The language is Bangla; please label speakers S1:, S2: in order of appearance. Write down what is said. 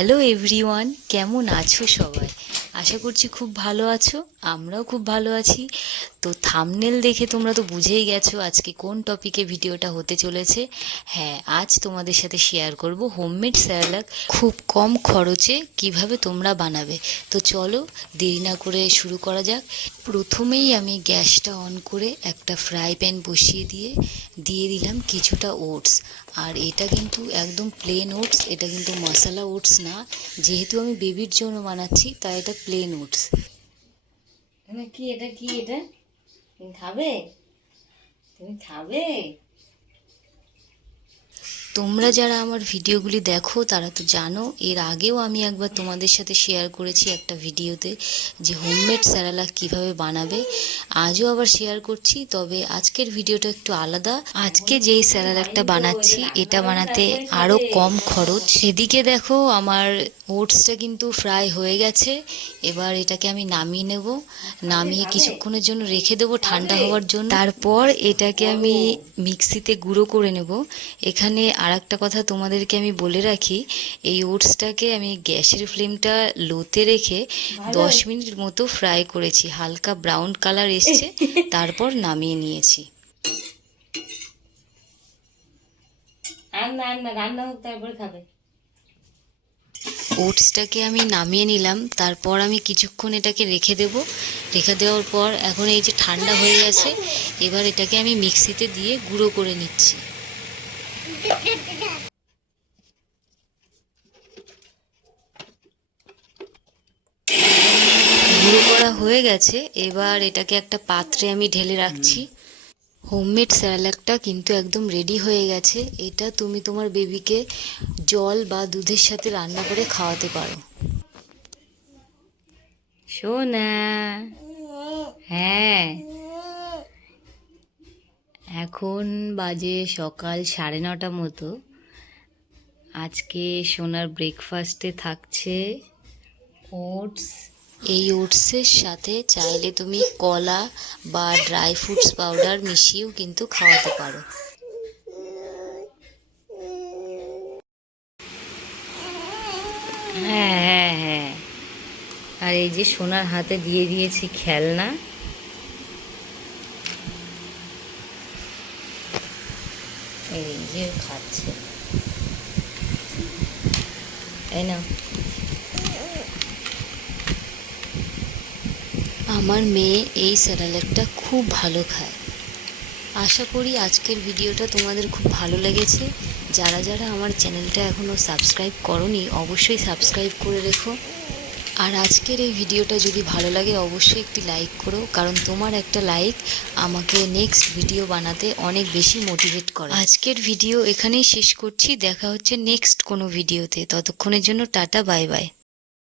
S1: হ্যালো এভরিওয়ান কেমন আছো সবাই? আশা করছি খুব ভালো আছো। আমরাও খুব ভালো আছি। তো থামনেল দেখে তোমরা তো বুঝেই গেছো আজকে কোন টপিকে ভিডিওটা হতে চলেছে। হ্যাঁ আজ তোমাদের সাথে শেয়ার করব হোমমেড স্যালাক খুব কম খরচে কীভাবে তোমরা বানাবে। তো চলো দেরি না করে শুরু করা যাক। প্রথমেই আমি গ্যাসটা অন করে একটা ফ্রাই প্যান বসিয়ে দিয়ে দিয়ে দিলাম কিছুটা ওটস আর এটা কিন্তু একদম প্লেন ওটস এটা কিন্তু মশলা ওটস না। যেহেতু আমি বেবির জন্য বানাচ্ছি, তাই এটা প্লেন ওটস কি, এটা কি, এটা? তুমি খাবে? তুমি খাবে? তোমরা যারা আমার ভিডিওগুলি দেখো, তারা তো জানো, এর আগেও আমি একবার তোমাদের সাথে শেয়ার করেছি একটা ভিডিওতে যে হোমমেড স্যারালাক কীভাবে বানাবে। আজও আবার শেয়ার করছি, তবে আজকের ভিডিওটা একটু আলাদা। আজকে যেই স্যারালাকটা বানাচ্ছি, এটা বানাতে আরও কম খরচ। এদিকে দেখো, আমার ওটসটা কিন্তু ফ্রাই হয়ে গেছে। এবার এটাকে আমি নামিয়ে নেব। নামিয়ে কিছুক্ষণের জন্য রেখে দেবো ঠান্ডা হওয়ার জন্য। তারপর এটাকে আমি মিক্সিতে গুঁড়ো করে নেব। এখানে আর একটা কথা তোমাদেরকে আমি বলে রাখি এই ওটসটাকে আমি গ্যাসের ফ্লেমটা লোতে রেখে দশ মিনিট মতো ফ্রাই করেছি। হালকা ব্রাউন কালার এসছে তারপর নামিয়ে নিয়েছি।
S2: রান্না রান্না রান্না হোক তারপরে খাবে।
S1: ওটসটাকে আমি নামিয়ে নিলাম তারপর আমি কিছুক্ষণ এটাকে রেখে দেব। রেখে দেওয়ার পর এখন এই যে ঠান্ডা হয়ে গেছে এবার এটাকে আমি মিক্সিতে দিয়ে গুঁড়ো করে নিচ্ছি। গুঁড়ো করা হয়ে গেছে, এবার এটাকে একটা পাত্রে আমি ঢেলে রাখছি। হোমমেড স্যালাডটা কিন্তু একদম রেডি হয়ে গেছে। এটা তুমি তোমার বেবিকে জল বা দুধের সাথে রান্না করে খাওয়াতে পারো। সোনা হ্যাঁ। এখন বাজে সকাল সাড়ে নটা মতো। আজকে সোনার ব্রেকফাস্টে থাকছে ওটস এই ওটসের সাথে চাইলে তুমি কলা বা ড্রাই ফ্রুটস পাউডার মিশিয়েও কিন্তু খাওয়াতে পারো। হ্যাঁ হ্যাঁ হ্যাঁ। আর এই যে সোনার হাতে দিয়ে দিয়েছি খেলনা। এই যে খাচ্ছে এই না আমার মেয়ে এই স্যালাডটা খুব ভালো খায়। আশা করি আজকের ভিডিওটা তোমাদের খুব ভালো লেগেছে। যারা যারা আমার চ্যানেলটা এখনও সাবস্ক্রাইব করনি, অবশ্যই সাবস্ক্রাইব করে রেখো। আর আজকের এই ভিডিওটা যদি ভালো লাগে, অবশ্যই একটি লাইক করো। কারণ তোমার একটা লাইক আমাকে নেক্সট ভিডিও বানাতে অনেক বেশি মোটিভেট করে। আজকের ভিডিও এখানেই শেষ করছি। দেখা হচ্ছে নেক্সট কোনো ভিডিওতে ততক্ষণের জন্য টাটা বাই বাই